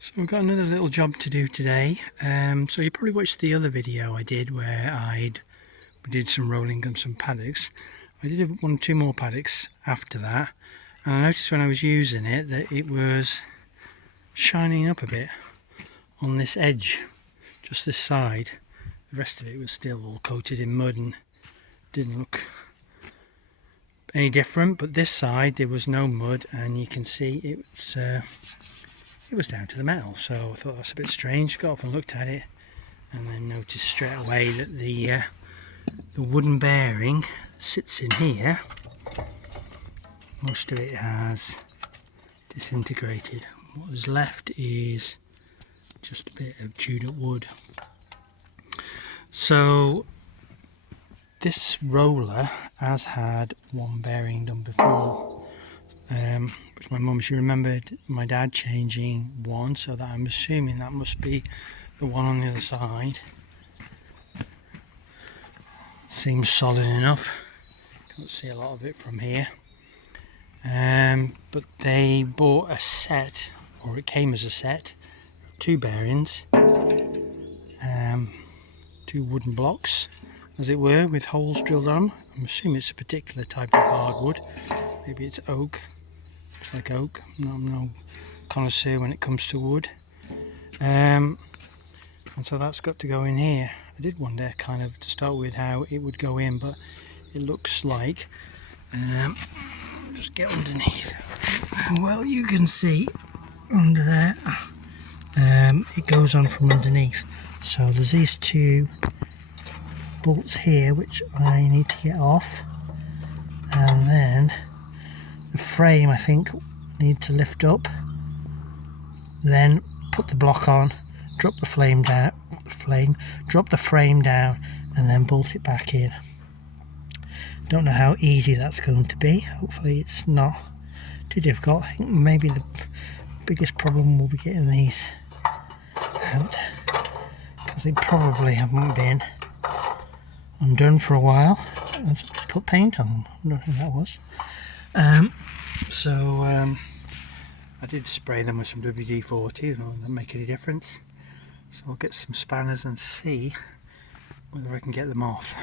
So I've got another little job to do today. So you probably watched the other video I did where we did some rolling on some paddocks. I did one or two more paddocks after that, and I noticed when I was using it that it was shining up a bit on this edge, just this side. The rest of it was still all coated in mud and didn't look any different, but this side there was no mud, and you can see it was down to the metal. So I thought that's a bit strange. Got off and looked at it, and then noticed straight away that the wooden bearing that sits in here, most of it has disintegrated. What is left is just a bit of chewed up wood. So this roller has had one bearing done before, which my mum, she remembered my dad changing one, so that I'm assuming that must be the one on the other side. Seems solid enough, can't see a lot of it from here. But they bought a set, or it came as a set, two bearings, two wooden blocks as it were, with holes drilled on. I'm assuming it's a particular type of hardwood, maybe it's oak. Looks like oak. I'm no connoisseur when it comes to wood. And so that's got to go in here. I did wonder kind of to start with how it would go in, but it looks like, just get underneath. Well, you can see under there, it goes on from underneath. So there's these two bolts here which I need to get off, and then the frame I think need to lift up, then put the block on, drop the frame down, and then bolt it back in. Don't know how easy that's going to be. Hopefully it's not too difficult. I think maybe the biggest problem will be getting these out, because they probably haven't been undone for a while, and somebody's put paint on them. I don't know who that was. I did spray them with some WD-40, and it won't make any difference. So I'll get some spanners and see whether I can get them off.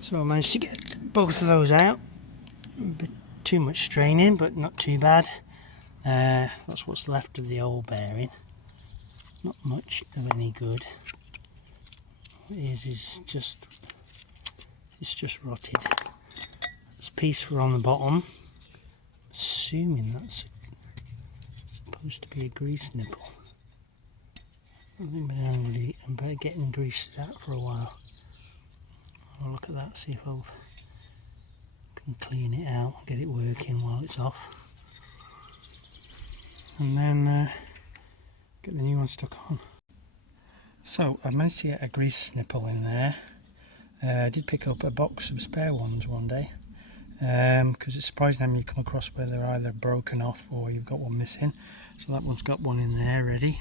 So I managed to get both of those out. A bit too much straining, but not too bad. That's what's left of the old bearing. Not much of any good. What it is just, it's just rotted. There's a piece for on the bottom. Assuming that's supposed to be a grease nipple. I haven't been getting greased out for a while. I'll look at that, see if I can clean it out, get it working while it's off, and then get the new one stuck on. So I managed to get a grease nipple in there. I did pick up a box of spare ones one day, because it's surprising how many you come across where they're either broken off or you've got one missing. So that one's got one in there ready,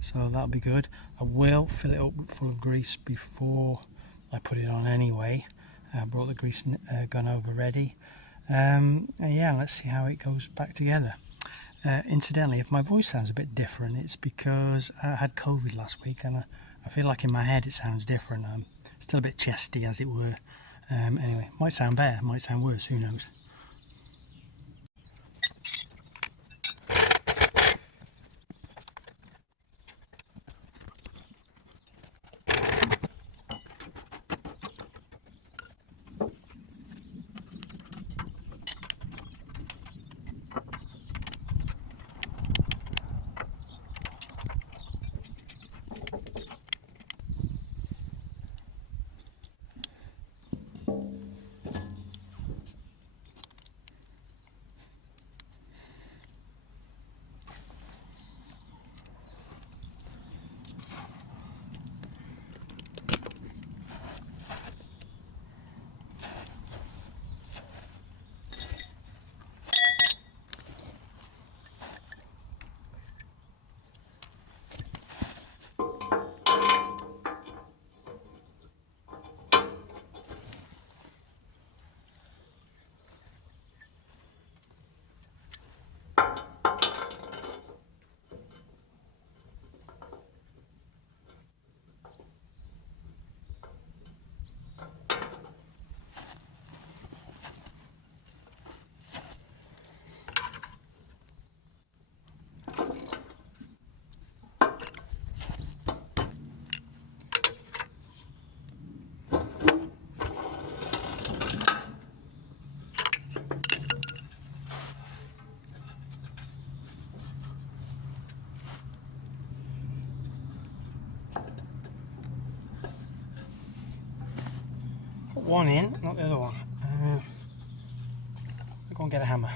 so that'll be good. I will fill it up full of grease before I put it on anyway. I brought the grease gun over ready. Yeah, let's see how it goes back together. Incidentally, if my voice sounds a bit different, it's because I had COVID last week, and I feel like in my head it sounds different. I'm still a bit chesty, as it were. Anyway, might sound better, might sound worse, who knows. one in, not the other one. I'll go and get a hammer.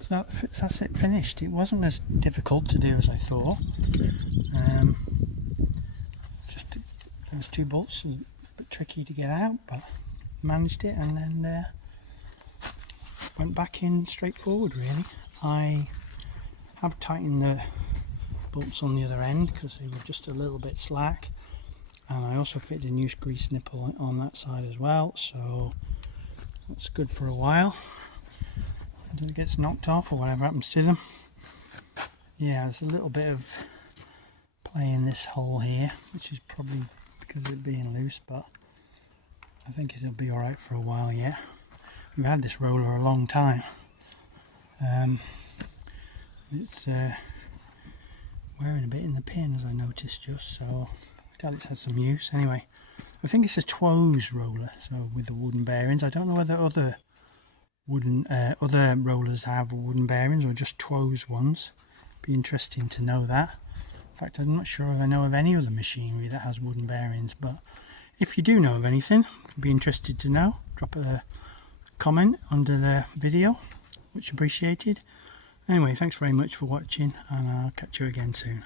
So that's it finished. It wasn't as difficult to do as I thought. Just those 2 bolts, a bit tricky to get out, but managed it, and then went back in straightforward really. I have tightened the bolts on the other end because they were just a little bit slack, and I also fitted a new grease nipple on that side as well, so that's good for a while until it gets knocked off or whatever happens to them. Yeah, there's a little bit of play in this hole here, which is probably because of it being loose, but I think it'll be alright for a while yet. We've had this roller a long time. It's wearing a bit in the pin, as I noticed just, so I doubt it's had some use. Anyway, I think it's a Twose roller, so with the wooden bearings. I don't know whether other rollers have wooden bearings or just Twose ones. Be interesting to know that. In fact, I'm not sure if I know of any other machinery that has wooden bearings, but if you do know of anything, I'd be interested to know. Drop a comment under the video, much appreciated. Anyway, thanks very much for watching, and I'll catch you again soon.